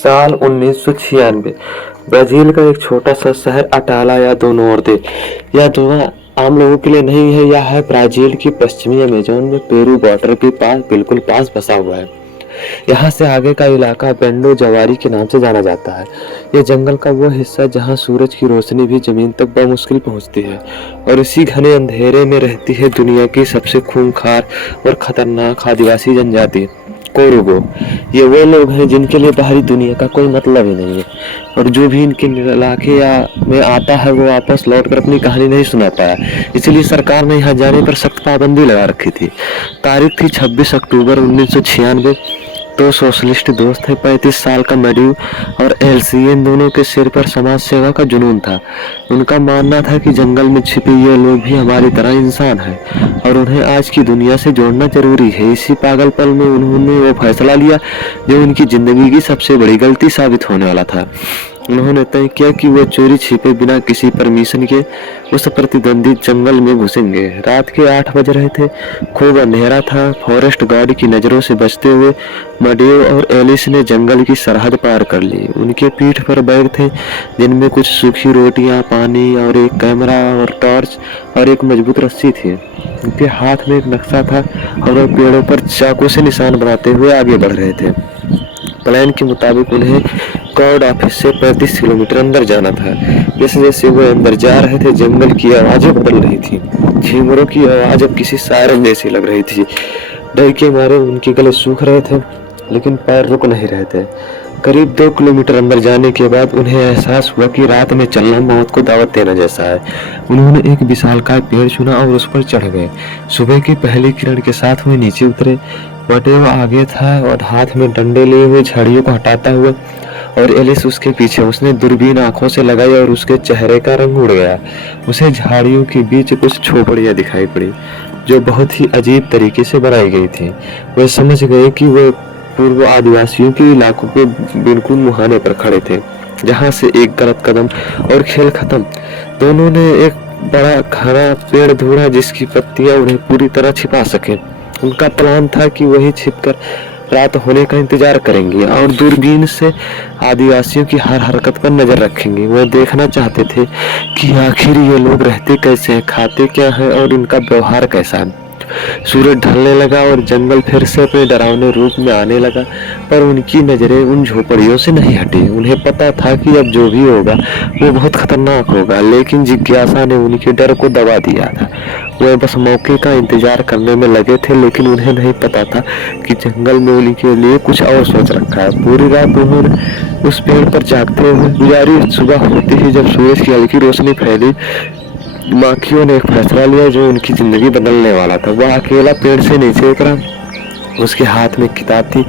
साल 1996। ब्राजील का एक छोटा सा शहर अटाला या दो नॉर्ते। यह दुआ आम लोगों के लिए नहीं है। यह है ब्राजील की पश्चिमी अमेज़न में पेरू बॉर्डर के पास बिल्कुल पास बसा हुआ है। यहाँ से आगे का इलाका बेंडो जवारी के नाम से जाना जाता है। यह जंगल का वो हिस्सा जहाँ सूरज की रोशनी भी जमीन तक बमुश्किल पहुँचती है और इसी घने अंधेरे में रहती है दुनिया की सबसे खूंखार और खतरनाक आदिवासी जनजाति कोरुगो। ये वो लोग हैं जिनके लिए बाहरी दुनिया का कोई मतलब ही नहीं है और जो भी इनके इलाके या में आता है वो वापस लौटकर अपनी कहानी नहीं सुना पाया। इसलिए सरकार ने यहाँ जाने पर सख्त पाबंदी लगा रखी थी। तारीख थी 26 अक्टूबर 1996। दो सोशलिस्ट दोस्त थे, 35 साल का मैड्यू और एल्सी। इन दोनों के सिर पर समाज सेवा का जुनून था। उनका मानना था कि जंगल में छिपे ये लोग भी हमारी तरह इंसान हैं और उन्हें आज की दुनिया से जोड़ना जरूरी है। इसी पागलपन में उन्होंने वो फैसला लिया जो उनकी जिंदगी की सबसे बड़ी गलती साबित होने वाला था। उन्होंने तय किया कि वो चोरी छिपे बिना किसी परमिशन के उस प्रतिद्वंदी जंगल में घुसेंगे। रात के 8 बज रहे थे। खूब अंधेरा था। फॉरेस्ट गार्ड की नजरों से बचते हुए मडेव और एलिस ने जंगल की सरहद पार कर ली। उनके पीठ पर बैग थे जिनमें कुछ सूखी रोटियां, पानी और एक कैमरा और टॉर्च और एक मजबूत रस्सी थी। उनके हाथ में एक नक्शा था और वो पेड़ों पर चाकू से निशान बनाते हुए आगे बढ़ रहे थे। प्लान के मुताबिक उन्हें कॉर्ड ऑफिस से 35 किलोमीटर अंदर जाना था। जैसे जैसे वो अंदर जा रहे थे जंगल की आवाजें बदल रही थी। झींगुरों की आवाज अब किसी सायरन जैसी लग रही थी। डर के मारे उनके गले सूख रहे थे लेकिन पैर रुक नहीं रहे थे। करीब 2 किलोमीटर अंदर जाने के बाद उन्हें एहसास हुआ कि रात में चलना मौत को दावत देना जैसा है। उन्होंने एक विशालकाय पेड़ चुना और उस पर चढ़ गए। सुबह की पहली किरण के साथ वे नीचे उतरे। मटेव आगे था और हाथ में डंडे लिए हुए झाड़ियों को हटाता हुआ और एलिस उसके पीछे। उसने दूरबीन आंखों से लगाई और उसके चेहरे का रंग उड़ गया। उसे झाड़ियों के बीच कुछ झोपड़ियां दिखाई पड़ी जो बहुत ही अजीब तरीके से बनाई गई थी। वे समझ गए कि वे पूर्व आदिवासियों के इलाकों के बिल्कुल मुहाने पर खड़े थे जहां से एक गलत कदम और खेल खत्म। दोनों ने एक बड़ा घना पेड़ ढूंढा जिसकी पत्तियां उन्हें पूरी तरह छिपा सके। उनका प्लान था कि वही छिपकर रात होने का इंतजार करेंगे और दूरबीन से आदिवासियों की हर हरकत पर नजर रखेंगे। वह देखना चाहते थे कि आखिर ये लोग रहते कैसे हैं, खाते क्या हैं और इनका व्यवहार कैसा है। सूरज ढलने लगा और जंगल फिर से अपने डरावने रूप में आने लगा, पर उनकी नजरें उन झोपड़ियों से नहीं हटी। उन्हें पता था कि अब जो भी होगा वो बहुत खतरनाक होगा, लेकिन जिज्ञासा ने उनके डर को दबा दिया था। वे बस मौके का इंतजार करने में लगे थे, लेकिन उन्हें नहीं पता था कि जंगल में उनके लिए कुछ और सोच रखा है। पूरी रात उन्होंने उस पेड़ पर जागते हुए गुजारी। सुबह होते ही जब सूरज की हल्की रोशनी फैली, माखियों ने एक फैसला लिया जो उनकी जिंदगी बदलने वाला था। वह अकेला पेड़ से नीचे उतरा। उसके हाथ में किताब थी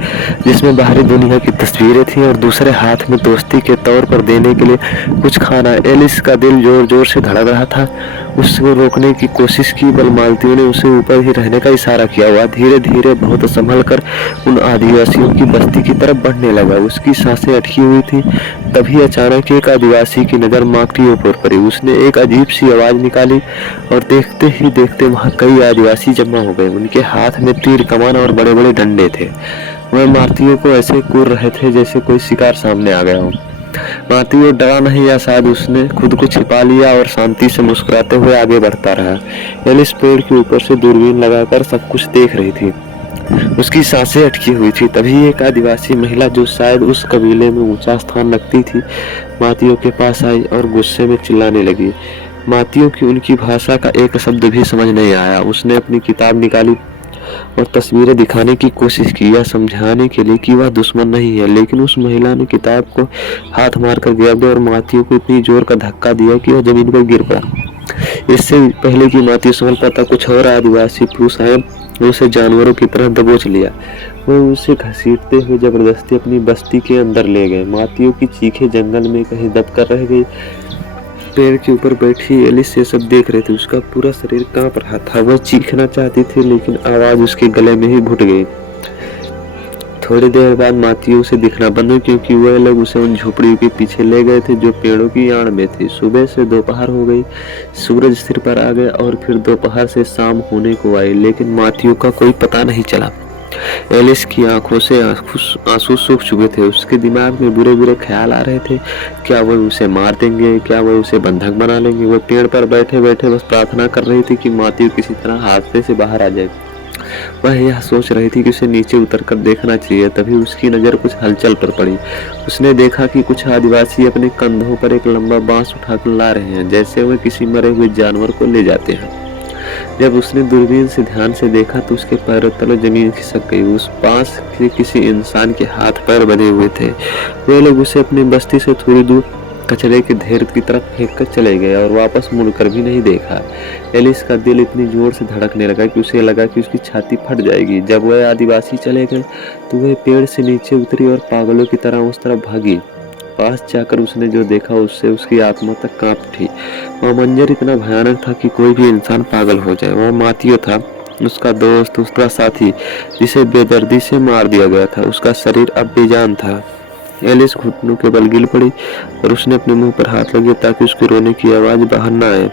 जिसमें बाहरी दुनिया की तस्वीरें थी और दूसरे हाथ में दोस्ती के तौर पर देने के लिए कुछ खाना। एलिस का दिल जोर जोर से धड़क रहा था। उसको रोकने की कोशिश की, बल मालतियों ने उसे ऊपर ही रहने का इशारा किया। वह धीरे धीरे बहुत संभल कर उन आदिवासियों की बस्ती की तरफ बढ़ने लगा। उसकी सांसें अटकी हुई थी। तभी अचानक एक आदिवासी की नजर माखियों पर पड़ी। उसने एक अजीब सी आवाज निकाली और देखते ही देखते वहां कई आदिवासी जमा हो गए। उनके हाथ में तीर कमान और बड़े बड़े डंडे थे। वह मार्तियों को ऐसे कूद रहे थे जैसे कोई शिकार सामने आ गया हो। मार्तियों डरा नहीं, या शायद उसने खुद को छिपा लिया और शांति से मुस्कुराते हुए आगे बढ़ता रहा। एलिस पेड़ के ऊपर से दूरबीन लगाकर सब कुछ देख रही थी। उसकी सांसें अटकी हुई थी। तभी एक आदिवासी महिला जो शायद उस कबीले में ऊंचा स्थान रखती थी, मातियों के पास आई और गुस्से में चिल्लाने लगी। मातियों की उनकी भाषा का एक शब्द भी समझ नहीं आया। उसने अपनी किताब निकाली और तस्वीरें दिखाने की कोशिश की, या समझाने के लिए कि वह दुश्मन नहीं है, लेकिन उस महिला ने किताब को हाथ मारकर गिरा दिया और मातियों को इतनी जोर का धक्का दिया कि वह जमीन पर गिर पड़ा। इससे पहले कि मातियों समझ पाता, कुछ और आदिवासी पुरुष आए, उसे जानवरों की तरह दबोच लिया। वो उसे घसीटते हुए जबरदस्ती अपनी बस्ती के अंदर ले गए। मातियों की चीखें जंगल में कहीं दब कर रह गई। पेड़ के ऊपर बैठी एलिस ये सब देख रहे थे। उसका पूरा शरीर कांप रहा था। वह चीखना चाहती थी लेकिन आवाज उसके गले में ही घुट गई। थोड़ी देर बाद मातियों उसे दिखना बंद हुई क्योंकि वह लोग उसे उन झोपड़ियों के पीछे ले गए थे जो पेड़ों की आड़ में थी। सुबह से दोपहर हो गई। सूरज सिर पर आ गया और फिर दोपहर से शाम होने को आई, लेकिन मातियों का कोई पता नहीं चला। एलिस की आंखों से आंसू सूख चुके थे। उसके दिमाग में बुरे बुरे ख्याल आ रहे थे। क्या वो उसे मार देंगे, क्या वो उसे बंधक बना लेंगे। वो पेड़ पर बैठे बैठे बस प्रार्थना कर रही थी कि माती किसी तरह हादसे से बाहर आ जाए। वह यह सोच रही थी कि उसे नीचे उतरकर देखना चाहिए। तभी उसकी नजर कुछ हलचल पर पड़ी। उसने देखा कि कुछ आदिवासी अपने कंधों पर एक लंबा बांस उठाकर ला रहे हैं, जैसे वह किसी मरे हुए जानवर को ले जाते हैं। जब उसने दूरबीन से ध्यान से देखा तो उसके पैरों तले जमीन खिसक गई। उस बांस के किसी इंसान के हाथ पैर बंधे हुए थे। वे लोग उसे अपनी बस्ती से थोड़ी दूर कचरे के ढेर की तरफ फेंक कर चले गए और वापस मुड़कर भी नहीं देखा। एलिस का दिल इतनी जोर से धड़कने लगा कि उसे लगा कि उसकी छाती फट जाएगी। जब वह आदिवासी चले गए तो वह पेड़ से नीचे उतरी और पागलों की तरह उस तरफ भागी। पास जाकर उसने जो देखा उससे उसकी आत्मा तक कांप उठी। वह मंजर इतना भयानक था कि कोई भी इंसान पागल हो जाए। वह मातियो था, उसका दोस्त, उसका साथी, जिसे बेदर्दी से मार दिया गया था। उसका शरीर अब बेजान था। एलिस घुटनों के बल गिर पड़ी और उसने अपने मुंह पर हाथ लगे ताकि उसके रोने की आवाज बाहर न आए।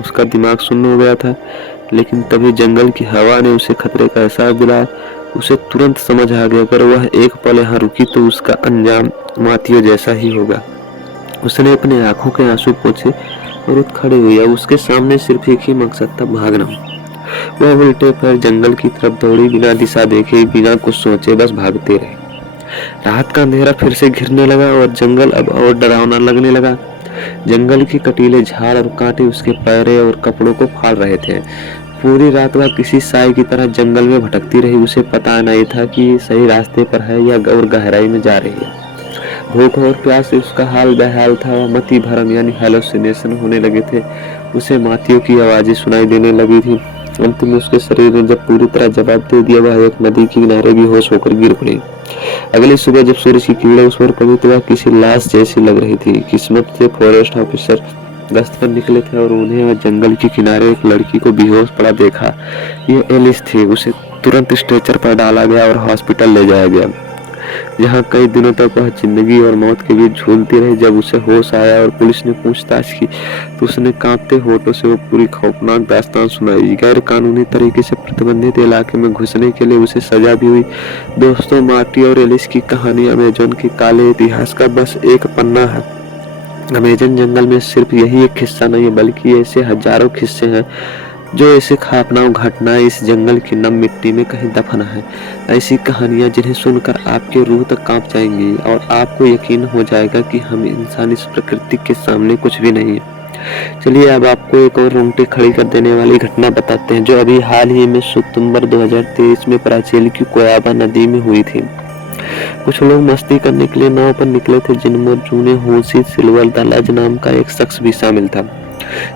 उसका दिमाग सुन्न हो गया था, लेकिन तभी जंगल की हवा ने उसे खतरे का एहसास दिलाया। उसे तुरंत समझ आ गया अगर वह एक पल यहाँ रुकी तो उसका अंजाम मातियो जैसा ही होगा। उसने अपने आंखों के आंसू पोंछे और उठ खड़ी हुई। अब उसके सामने सिर्फ एक ही मकसद था, भागना। वह उल्टे पैर जंगल की तरफ दौड़ी, बिना दिशा देखे, बिना कुछ सोचे, बस भागते रहे। रात का अंधेरा फिर से घिरने लगा और जंगल अब और डरावना लगने लगा। जंगल के कटीले झाड़ और कांटे उसके पैरों और कपड़ों को फाड़ रहे थे। पूरी रात वह किसी साए की तरह जंगल में भटकती रही। उसे पता नहीं था कि सही रास्ते पर है या और गहराई में जा रही है। भूख और प्यास से उसका हाल बेहाल था। वह मति भरम यानी हेलोसिनेशन होने लगे थे। उसे मातियों की आवाजें सुनाई देने लगी थी। अंत में उसके शरीर ने जब पूरी तरह जवाब दे दिया, वह एक नदी के किनारे बेहोश होकर गिर पड़ी। अगली सुबह जब सूरज की किरणें उस पर पड़ी तो वह किसी लाश जैसी लग रही थी। किस्मत से फॉरेस्ट ऑफिसर गश्त पर निकले थे और उन्हें जंगल के किनारे एक लड़की को बेहोश पड़ा देखा। ये एलिस थी। उसे तुरंत स्ट्रेचर पर डाला गया और हॉस्पिटल ले जाया गया, जहाँ कई दिनों तक वह जिंदगी और मौत के बीच झूलती रही। जब उसे होश आया और पुलिस ने पूछताछ की तो उसने कांपते होठों से वो पूरी खौफनाक दास्तान सुनाई। गैर कानूनी तरीके से प्रतिबंधित इलाके में घुसने के लिए उसे सजा भी हुई। दोस्तों, मार्टी और एलिस की कहानी अमेज़न के काले इतिहास का बस एक पन्ना है। अमेज़न जंगल में सिर्फ यही एक हिस्सा नहीं है, बल्कि ऐसे हजारों हिस्से हैं जो ऐसे खौफनाक घटनाएं इस जंगल की नम मिट्टी में कहीं दफन है। ऐसी कहानियां जिन्हें सुनकर आपके रूह तक कांप जाएंगी और आपको यकीन हो जाएगा कि हम इंसान इस प्रकृति के सामने कुछ भी नहीं है। चलिए अब आपको एक और रोंगटे खड़ी कर देने वाली घटना बताते हैं, जो अभी हाल ही में सितंबर 2023 में ब्राजील की कोयाबा नदी में हुई थी। कुछ लोग मस्ती करने के लिए नाव पर निकले थे, जिनमें जूने होसी सिल्वर दलाज नाम का एक शख्स भी शामिल था।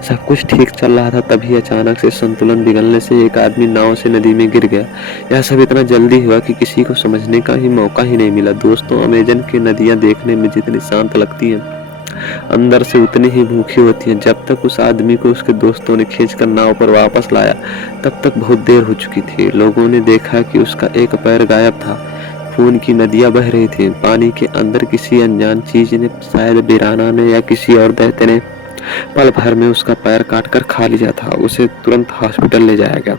सब कुछ ठीक चल रहा था, तभी अचानक से संतुलन बिगड़ने से एक आदमी नाव से नदी में गिर गया। यह सब इतना जल्दी हुआ कि किसी को समझने का ही मौका ही नहीं मिला। दोस्तों, अमेज़न की नदियां देखने में जितनी शांत लगती हैं, अंदर से उतनी ही भूखी होती हैं। जब तक उस आदमी को उसके दोस्तों ने खींचकर नाव पर वापस लाया, तब तक बहुत देर हो चुकी थी। लोगों ने देखा कि उसका एक पैर गायब था। खून की नदियां बह रही थी। पानी के अंदर किसी अनजान चीज ने, शायद बिराना ने या किसी और दैत्य ने, पल भर में उसका पैर काटकर खा लिया था। उसे तुरंत हॉस्पिटल ले जाया गया,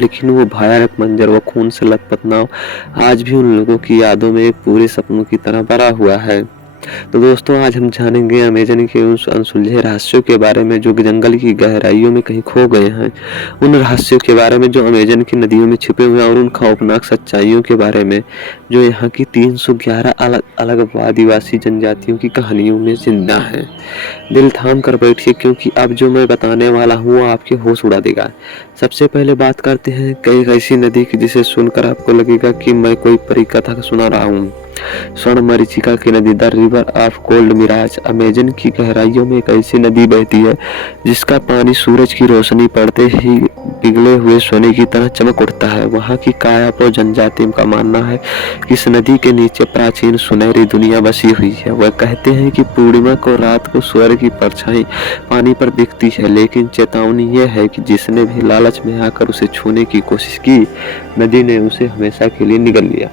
लेकिन वो भयानक मंजर, वो खून से लथपथ नाव आज भी उन लोगों की यादों में एक पूरे सपनों की तरह भरा हुआ है। तो दोस्तों, आज हम जानेंगे अमेज़न के उस अनसुलझे रहस्यों के बारे में जो जंगल की गहराइयों में कहीं खो गए हैं। उन रहस्यों के बारे में जो अमेज़न की नदियों में छिपे हुए हैं और उन खौफनाक सच्चाइयों के बारे में जो यहाँ की 311 अलग अलग आदिवासी जनजातियों की कहानियों में जिंदा है। दिल थाम कर बैठिए, क्योंकि अब जो मैं बताने वाला हूँ वो आपके होश उड़ा देगा। सबसे पहले बात करते हैं कई ऐसी नदी की जिसे सुनकर आपको लगेगा कि मैं कोई परी कथा सुना रहा हूँ। स्वर्ण मरीचिका की नदी, the river of cold mirage. Amazon की गहराइयों में एक ऐसी नदी बहती है जिसका पानी सूरज की रोशनी पड़ते ही पिघले हुए सोने की तरह चमक उठता है। वहाँ की कायापो जनजातियों का मानना है कि इस नदी के नीचे प्राचीन सुनहरी दुनिया बसी हुई है। वह कहते हैं कि पूर्णिमा को रात को सूर्य की परछाई पानी पर दिखती है, लेकिन चेतावनी यह है कि जिसने भी लालच में आकर उसे छूने की कोशिश की, नदी ने उसे हमेशा के लिए निगल लिया।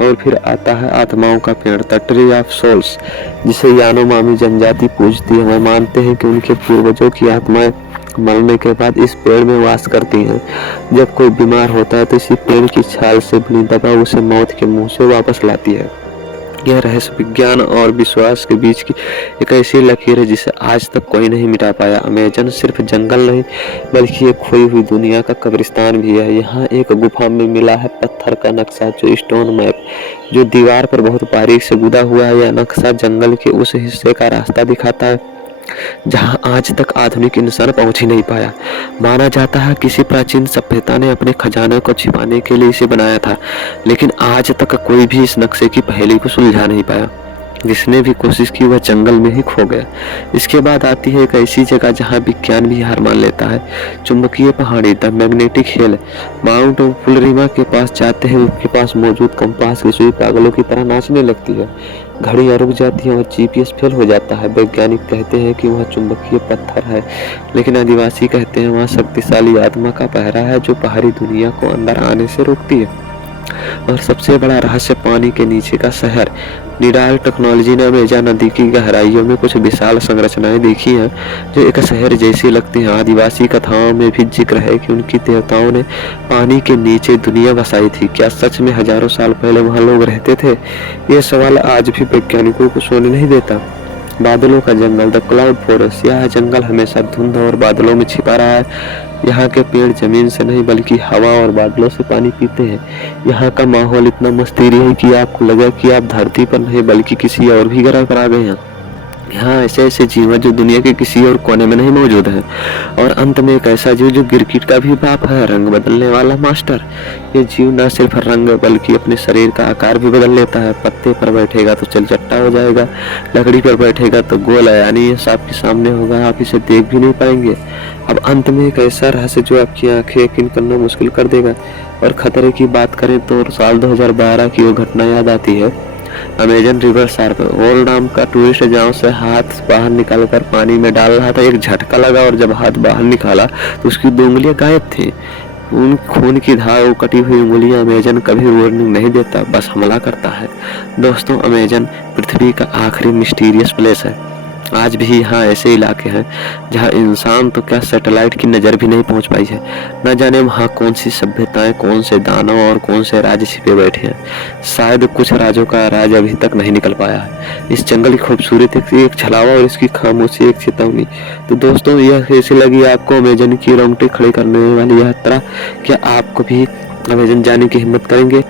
और फिर आता है आत्माओं का पेड़, द ट्री ऑफ सोल्स, जिसे यानोमामी जनजाति पूजती है। वह मानते हैं कि उनके पूर्वजों की आत्माएं मरने के बाद इस पेड़ में वास करती हैं। जब कोई बीमार होता है तो इसी पेड़ की छाल से बनी दवा उसे मौत के मुंह से वापस लाती है। यह रहस्य विज्ञान और विश्वास के बीच की एक ऐसी लकीर है जिसे आज तक कोई नहीं मिटा पाया। अमेजन सिर्फ जंगल नहीं बल्कि एक खोई हुई दुनिया का कब्रिस्तान भी है। यहाँ एक गुफा में मिला है पत्थर का नक्शा, जो स्टोन मैप जो दीवार पर बहुत बारीक से गुदा हुआ है। यह नक्शा जंगल के उस हिस्से का रास्ता दिखाता है जहां आज तक आधुनिक इंसान पहुंच ही नहीं पाया। माना जाता है किसी प्राचीन सभ्यता ने अपने खजाने को छिपाने के लिए इसे बनाया था, लेकिन आज तक कोई भी इस नक्शे की पहेली को सुलझा नहीं पाया। जिसने भी कोशिश की वह जंगल में ही खो गया। इसके बाद आती है एक ऐसी जगह जहां विज्ञान भी हार मान लेता है, चुंबकीय पहाड़ी, द मैग्नेटिक हिल। माउंट फुलरिमा के पास जाते हैं, उसके पास मौजूद कंपास की सुई पागलों की तरह नाचने लगती है। घड़ियां रुक जाती हैं और जीपीएस फेल हो जाता है। वैज्ञानिक कहते हैं कि वह चुंबकीय पत्थर है, लेकिन आदिवासी कहते हैं वह शक्तिशाली आत्मा का पहरा है जो बाहरी दुनिया को अंदर आने से रोकती है। और सबसे बड़ा रहस्य पानी के नीचे का शहर। निडाल टेक्नोलॉजी ने अमेज़न नदी की गहराइयों में कुछ विशाल संरचनाएं देखी हैं जो एक शहर जैसी लगती हैं। आदिवासी कथाओं में भी जिक्र है कि उनकी देवताओं ने पानी के नीचे दुनिया बसाई थी। क्या सच में हजारों साल पहले वहां लोग रहते थे? ये सवाल आज भी वैज्ञानिकों को सोने नहीं देता। बादलों का जंगल, द क्लाउड फॉरेस्ट। यह जंगल हमेशा धुंध और बादलों में छिपा रहा है। यहाँ के पेड़ जमीन से नहीं बल्कि हवा और बादलों से पानी पीते हैं। यहाँ का माहौल इतना मस्तीरी है कि आपको लगा कि आप धरती पर नहीं बल्कि किसी और भी ग्रह पर आ गए हैं। यहाँ ऐसे ऐसे जीव हैं जो दुनिया के किसी और कोने में नहीं मौजूद है। और अंत में एक ऐसा जीव जो गिरगिट का भी बाप है, रंग बदलने वाला मास्टर। ये जीव न सिर्फ रंग बल्कि अपने शरीर का आकार भी बदल लेता है। पत्ते पर बैठेगा तो चलचट्टा हो जाएगा, लकड़ी पर बैठेगा तो गोल है, यानी ये आपके सामने होगा, आप इसे देख भी नहीं पाएंगे। अब अंत में एक ऐसा रहस्य जो आपकी आंखें यकीन करना मुश्किल कर देगा। और खतरे की बात करें तो साल 2012 की वो घटना याद आती है। अमेजन रिवर शार्क वोल नाम का टूरिस्ट जहां से हाथ बाहर निकालकर पानी में डाल रहा था, एक झटका लगा और जब हाथ बाहर निकाला तो उसकी 2 उंगलियां गायब थी। उन खून की धार कटी हुई उंगलियां। अमेजन कभी वार्निंग नहीं देता, बस हमला करता है। दोस्तों, अमेजन पृथ्वी का आखिरी मिस्टीरियस प्लेस है। आज भी यहाँ ऐसे इलाके हैं जहाँ इंसान तो क्या सैटेलाइट की नज़र भी नहीं पहुँच पाई है। न जाने वहाँ कौन सी सभ्यताएं, कौन से दानव और कौन से राज छिपे बैठे हैं। शायद कुछ राजों का राज अभी तक नहीं निकल पाया है। इस जंगल की खूबसूरती एक छलावा और इसकी खामोशी एक चेतावनी। तो दोस्तों, यह कैसी लगी आपको अमेजन की रोंगटे खड़े करने वाली यात्रा? क्या आपको भी अमेजन जाने की हिम्मत करेंगे?